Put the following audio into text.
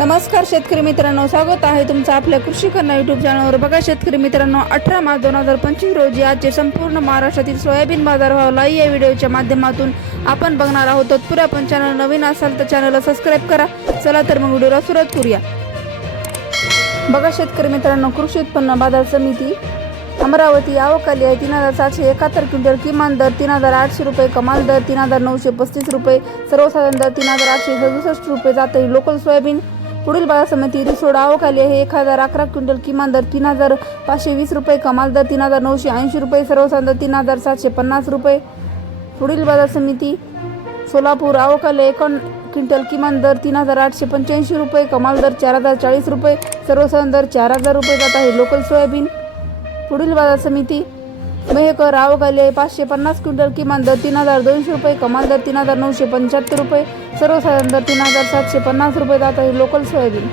नमस्कार शेतकरी मित्रांनो स्वागत आहे तुमचं आपल्या कृषी कन्या युट्यूब चॅनलवर बघा शेतकरी मित्रांनो अठरा मार्च दोन हजार पंचवीस रोजी आजचे संपूर्ण महाराष्ट्रातील सोयाबीन बाजार भाव या व्हिडिओच्या माध्यमातून आपण बघणार आहोत. तत्पुरे आपण चॅनल नवीन असाल तर चॅनलला सबस्क्राईब करा. चला तर मग व्हिडिओला सुरुवात करूया. बघा शेतकरी मित्रांनो कृषी उत्पन्न बाजार समिती अमरावती आवकाली आहे. तीन हजार सातशे एकाहत्तर क्विंटल किमान दर तीन हजार आठशे रुपये कमाल दर तीन हजार नऊशे पस्तीस रुपये सर्वसाधारण दर तीन हजार आठशे सदुसष्ट रुपये जाते लोकल सोयाबीन पुढील बाजार समिती रिसोड आवक आहे. एक हजार अकरा क्विंटल किमान दर तीन हजार पाचशे वीस रुपये कमाल दर तीन हजार नऊशे ऐंशी रुपये सर्वसाधारण दर तीन हजार सातशे पन्नास रुपये. पुढील बाजार समिती सोलापूर आवकाले एकोण क्विंटल किमान दर तीन हजार आठशे पंच्याऐंशी रुपये कमाल दर चार हजार चाळीस रुपये सर्वसाधारण दर चार हजार रुपये जात आहे. Local soybean. पुढील बाजार समिती मेहकर आवकाले पाचशे पन्नास क्विंटल किमान दर तीन हजार दोनशे रुपये कमाल दर तीन हजार नऊशे पंच्याहत्तर रुपये. सर्वसाधारण दर तीन हजार सातशे पन्नास रुपये जात आहे लोकल सोयाबीन.